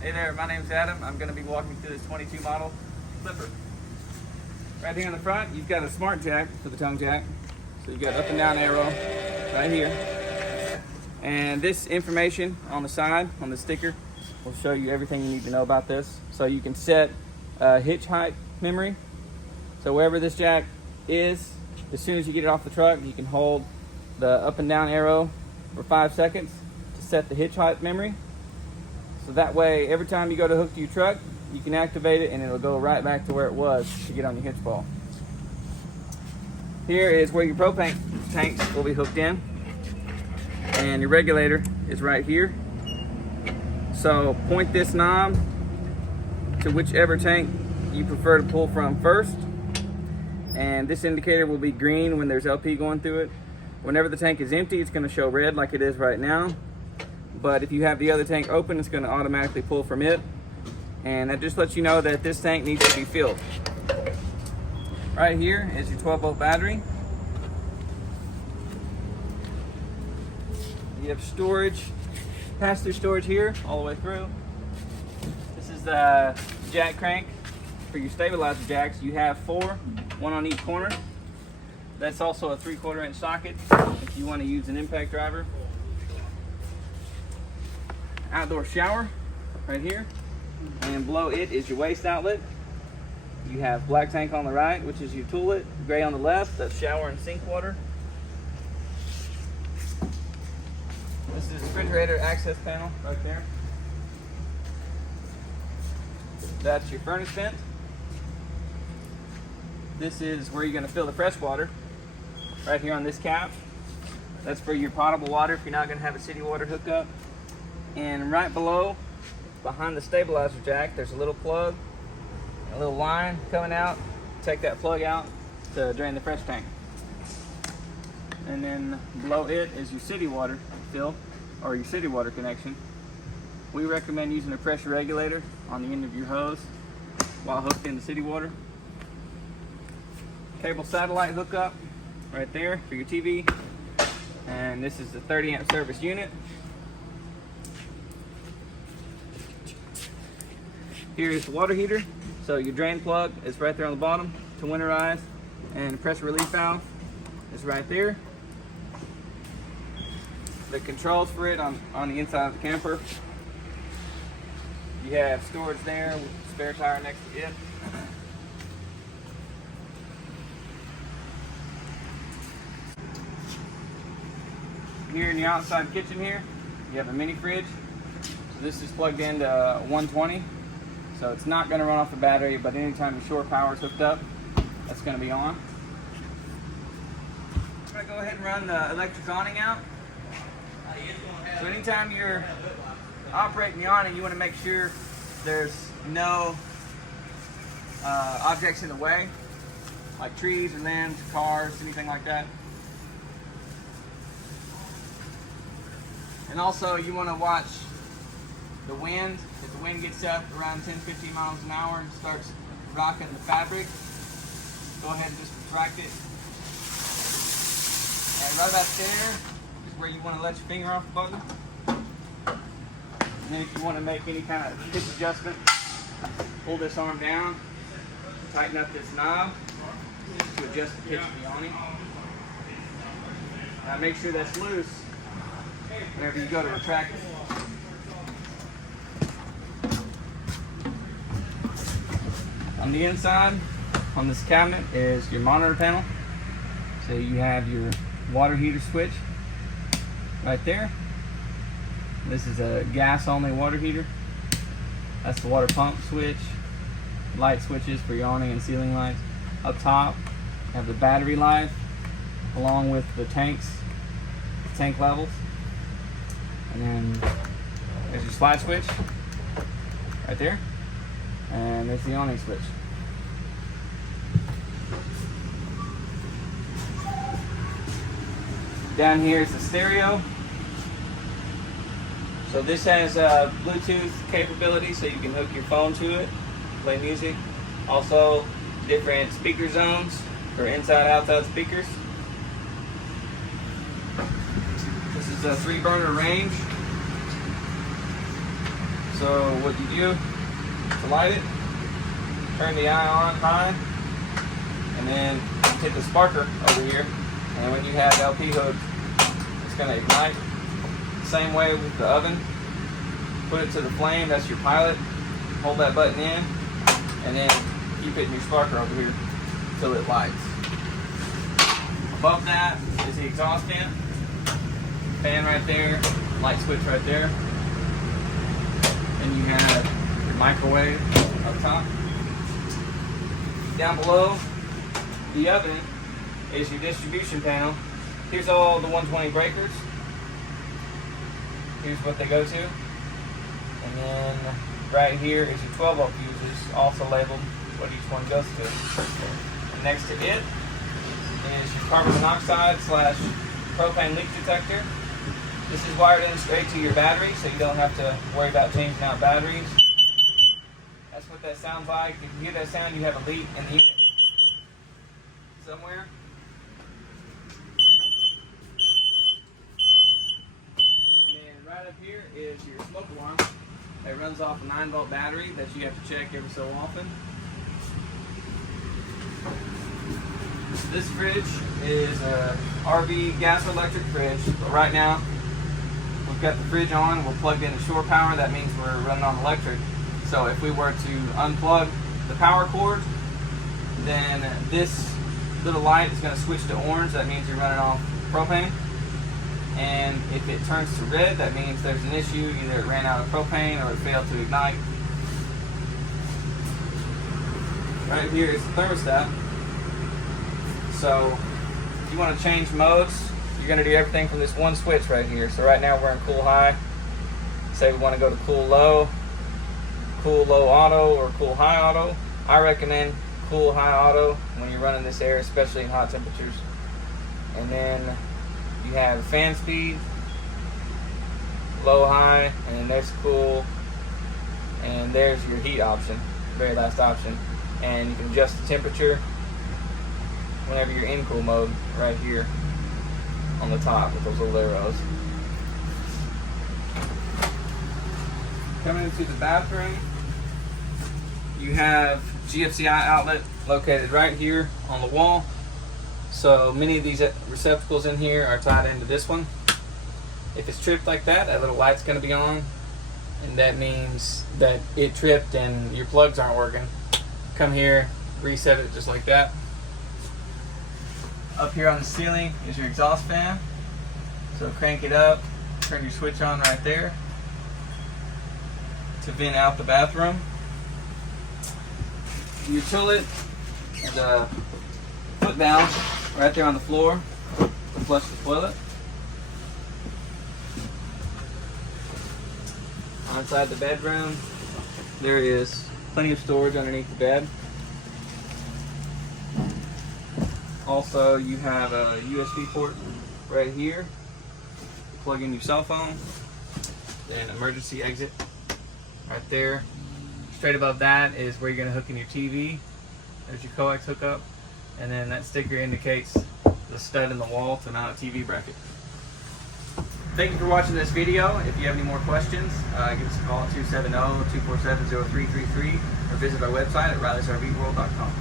Hey there, my name's Adam. I'm going to be walking through this 22 model Clipper. Right here in the front, you've got a smart jack for the tongue jack. So you've got up and down arrow right here. And this information on the side, on the sticker, will show you everything you need to know about this. So you can set hitch height memory. So wherever this jack is, as soon as you get it off the truck, you can hold the up and down arrow for 5 seconds to set the hitch height memory. So that way, every time you go to hook to your truck, you can activate it and it'll go right back to where it was to get on your hitch ball. Here is where your propane tanks will be hooked in. And your regulator is right here. So point this knob to whichever tank you prefer to pull from first. And this indicator will be green when there's LP going through it. Whenever the tank is empty, it's going to show red like it is right now. But if you have the other tank open, it's going to automatically pull from it. And that just lets you know that this tank needs to be filled. Right here is your 12-volt battery. You have storage, pass-through storage here all the way through. This is the jack crank for your stabilizer jacks. You have 4, 1 on each corner. That's also a 3/4 inch socket if you want to use an impact driver. Outdoor shower right here, and below it is your waste outlet. You have black tank on the right, which is your toilet, gray on the left, that's shower and sink water. This is refrigerator access panel right there. That's your furnace vent. This is where you're going to fill the fresh water, right here on this cap. That's for your potable water if you're not going to have a city water hookup. And right below, behind the stabilizer jack, there's a little plug, a little line coming out. Take that plug out to drain the fresh tank. And then below it is your city water fill, or your city water connection. We recommend using a pressure regulator on the end of your hose while hooked into city water. Cable satellite hookup right there for your TV. And this is the 30 amp service unit. Here is the water heater. So your drain plug is right there on the bottom to winterize, and the pressure relief valve is right there. The controls for it on the inside of the camper. You have storage there with a spare tire next to it. Here in the outside kitchen here, you have a mini fridge. So this is plugged into 120. So it's not going to run off the battery, but anytime your shore power is hooked up, that's going to be on. I'm going to go ahead and run the electric awning out. So anytime you're operating the awning, you want to make sure there's no objects in the way, like trees or limbs, cars, anything like that. And also you want to watch the wind. If the wind gets up around 10-15 miles an hour and starts rocking the fabric, go ahead and just retract it. And right about there is where you want to let your finger off the button. And then if you want to make any kind of pitch adjustment, pull this arm down, tighten up this knob to adjust the pitch of the awning. Now make sure that's loose whenever you go to retract it. On the inside, on this cabinet, is your monitor panel. So you have your water heater switch right there. This is a gas-only water heater. That's the water pump switch. Light switches for your awning and ceiling lights. Up top, you have the battery life, along with the tanks, the tank levels. And then there's your slide switch right there. And there's the awning switch. Down here is the stereo. So this has Bluetooth capability, so you can hook your phone to it, play music. Also, different speaker zones for inside, outside speakers. This is a 3-burner range. So what you do to light it, turn the eye on high, and then hit the sparker over here. And when you have LP hook, it's going to ignite. Same way with the oven. Put it to the flame, that's your pilot. Hold that button in, and then keep hitting your sparker over here until it lights. Above that is the exhaust fan. Fan right there, light switch right there. And you have your microwave up top. Down below the oven is your distribution panel. Here's all the 120 breakers. Here's what they go to. And then right here is your 12 volt fuses, also labeled what each one goes to. And next to it is your carbon monoxide / propane leak detector. This is wired in straight to your battery, so you don't have to worry about changing out batteries. That's what that sounds like. If you hear that sound, you have a leak in the unit somewhere. And then right up here is your smoke alarm. It runs off a 9 volt battery that you have to check every so often. This fridge is a RV gas electric fridge, but right now we've got the fridge on, we're plugged into shore power. That means we're running on electric. So if we were to unplug the power cord, then this little light is going to switch to orange. That means you're running off propane. And if it turns to red, that means there's an issue. Either it ran out of propane or it failed to ignite. Right here is the thermostat. So if you want to change modes, you're going to do everything from this one switch right here. So right now we're in cool high. Say we want to go to cool low auto, or cool high auto. I recommend cool high auto when you're running this air, especially in hot temperatures. And then you have fan speed, low, high, and then there's cool, and there's your heat option, very last option. And you can adjust the temperature whenever you're in cool mode right here on the top with those little arrows. Coming into the bathroom, you have GFCI outlet located right here on the wall. So many of these receptacles in here are tied into this one. If it's tripped like that, that little light's going to be on, and that means that it tripped and your plugs aren't working. Come here, reset it just like that. Up here on the ceiling is your exhaust fan. So crank it up, turn your switch on right there to vent out the bathroom. Your toilet and a foot valve right there on the floor to flush the toilet. Inside the bedroom, there is plenty of storage underneath the bed. Also, you have a USB port right here. Plug in your cell phone. Then emergency exit right there. Straight above that is where you're going to hook in your TV. There's your coax hookup. And then that sticker indicates the stud in the wall to mount a TV bracket. Thank you for watching this video. If you have any more questions, give us a call at 270-247-0333 or visit our website at Riley'sRVWorld.com.